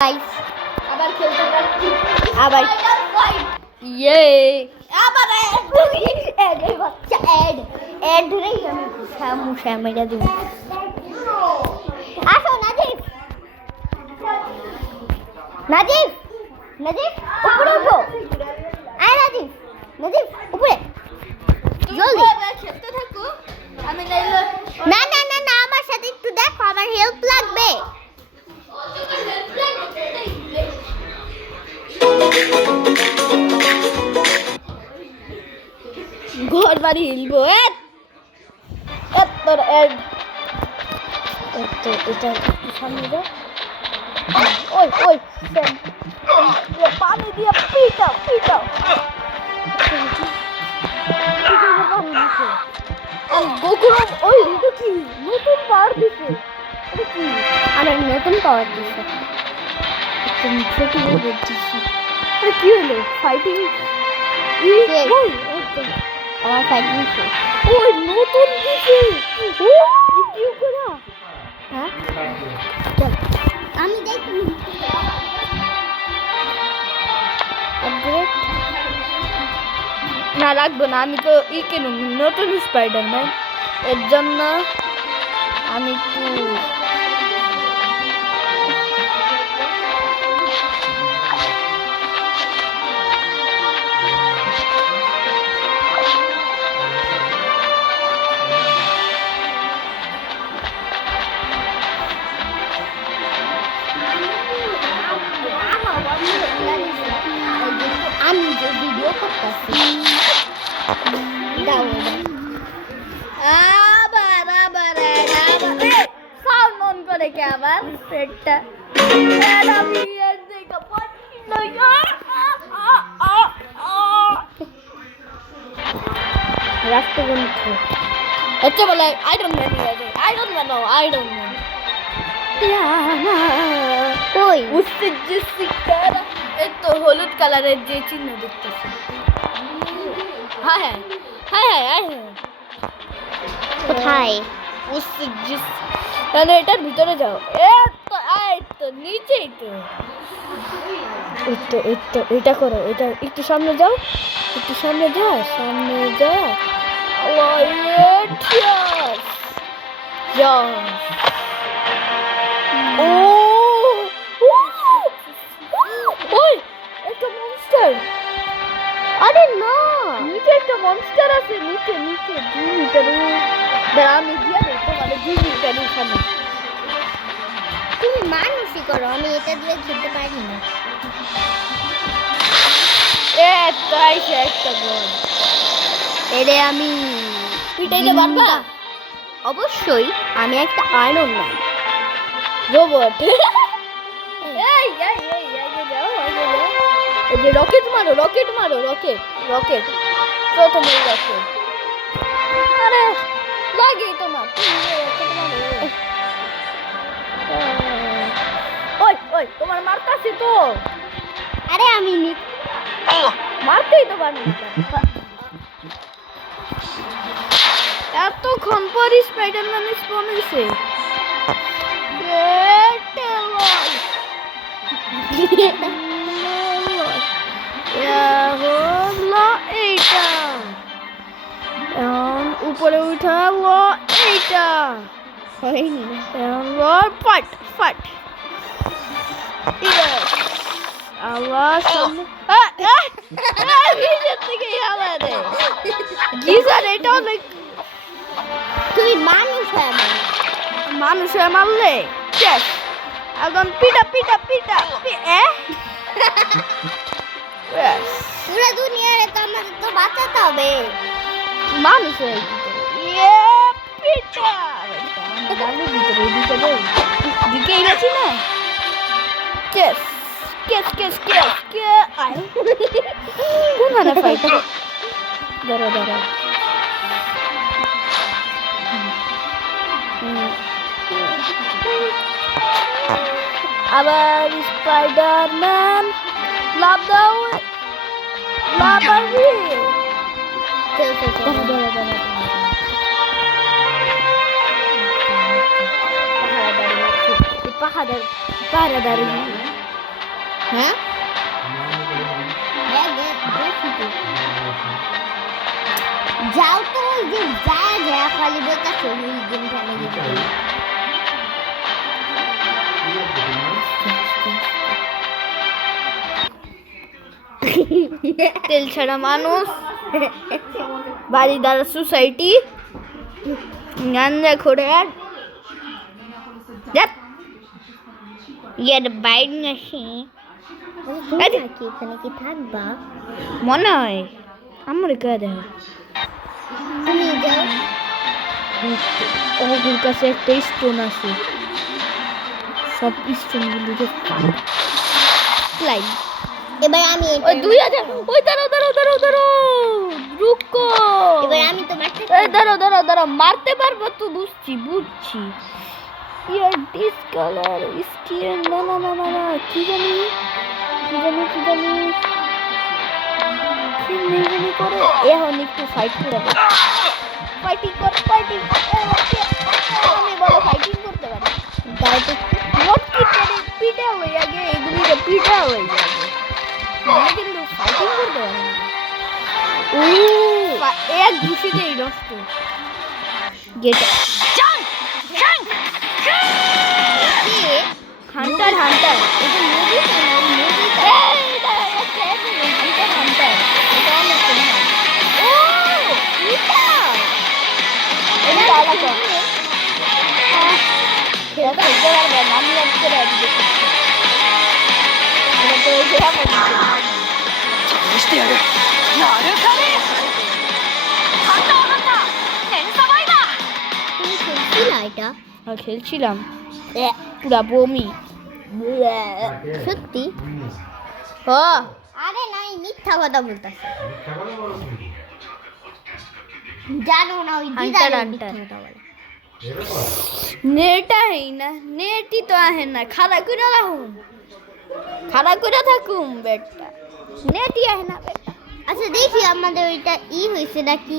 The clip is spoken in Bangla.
গাইস আবার খেলতে পারছি আবার ইয়ে আবার এড বাচ্চা এড ধরেই আমি মুশা মেরে দেব। আসো নাজিব নাজিব নাজিব উপরে উঠো। আয় নাজিব নাজিব উপরে জলদি। খেলতে থাকো আমি নাইলে না না না না আমার সাথে একটু দেখো, আমার হেল্প লাগবে। ঘর বাড়ি হিলবো তোর এড তো এটা একটু সামনে দাও। ওই ওই পানি দিয়ে পিটাও পিটাও গোকুরম ওই এটা কি নতুন পার দিছে এটা কি আমার নতুন পাওয়ার দিচ্ছে একদম ছোট করে দিছে এটা কি হলো ফাইটিং শেষ। ওই আমার ফাইটিং শেষ। ওই নতুন দিছে ও কি করা হ্যাঁ চল আমি দেখি আপগ্রেড না রাখবো না, আমি তো কেন নতুন স্পাইডারম্যান, এর জন্য আমি একটু আমি যে ভিডিও করতেছি দাও আবার আবার সাউন্ড অন করে কে আবার পেটটা আমি এর দিকে পাচ্ছি না রাস্তা বন্ধু আচ্ছা বলে আইরন ম্যান আইরন ম্যান কই उससे जिस काला एक तो হলুদ কালারের যে চিহ্ন দেখতেছি হ্যাঁ হ্যাঁ হ্যাঁ হ্যাঁ হ্যাঁ কোথায় उससे जिस তাহলে এটার ভিতরে যাও এই তো নিচেই তো এটা করো, এটা একটু সামনে যাও সামনে যা যাও ও ওই একটা মনস্টার, আরে না নিচে একটা মনস্টার আছে, নিচে 2 মিটার দাঁড়া আমি দিয়ে দেবো তোমার 2 মিটার ওখানে তুমি মানুষই করো, আমি এটা দিয়ে খেলতে পারি না। তাই সে একটা বল এরে আমি পিটাইতে পারবা অবশ্যই আমি একটা আয়রন ম্যান রোবট এই আগে যাও এই যে রকেট মারো রকেট প্রথমে রকেট আরে লাগে তোমার রকেট মারো ওই তোমার মারতাছে তো আরে আমি মারতেই তো পারি এতক্ষণ পর স্পাইডারম্যান স্পন হয়েছে এইটা উপরে উঠালো এইটা হয়নি ফাট আবার নিজের থেকে গিজার এটা অনেক তুই মানুষ হয়ে মানুষ হয়ে মারলে শেষ একদম পিটা পুরো দুনিয়ারে তো আমাদের তো বাঁচাতে হবে। মানুষ হয়ে পিটা দিকেই গেছি না কেস কোনখানে ফাইট দাঁড়া আবার স্পাইডারম্যান লাভ দাও লাভারি পাহাড় পাহাড় হ্যাঁ হ্যাঁ দেখি তো। যাও তো ওই যে যা খালি বলতেছে ওই গেম খেলে যেতে তেল ছাড়া মানুষ বাড়িদার সোসাইটি গাঞ্জা খোরে ইয়ার বাইর নাকি এখানে কি থাকবা মনে হয় আমার কে দেখ তুমি যাও ওর কাছে একটা স্টোন আছে সব স্টোনগুলো যে লাইন এবার আমি ওই 2000 ওই দাঁড়াও রুকো এবার আমি তো মারতে এই দাঁড়াও মারতে পারবো তো বুঝছি ইয়ার ডিসকালার স্কিন না কি জানি করে এখন একটু ফাইট করে ফাইটিং আমি বলো ফাইটিং করতে পারি গাও তো মোট কি করে পিটা হয়ে আগে এগুলি পিটা হয়ে যাবে আমি কিন্তু ফাইটিং করতে পারি না এক ঘুষিতেই নষ্ট গেটা হান্টার এটা মুভি না মুভি হান্টার এটা অনেক ও এটা আলাদা খেলতে পারবে না আমি আজকে রাজি দেখছি এটা তো ওই যে তুমি খেলছিলা এটা খেলছিলাম পুরা বমি সত্যি ও আরে নাই মিথ্যা কথা বলতাছে জানো না ওই হান্টার, দিদা হান্টার। মিথ্যা কথা বলে নেট আহে না নেটই তো আহে না খাড়া করে থাকুম বেটটা নেটই আহে না বেটা আচ্ছা দেখি আমাদের ওইটা ই হয়েছে নাকি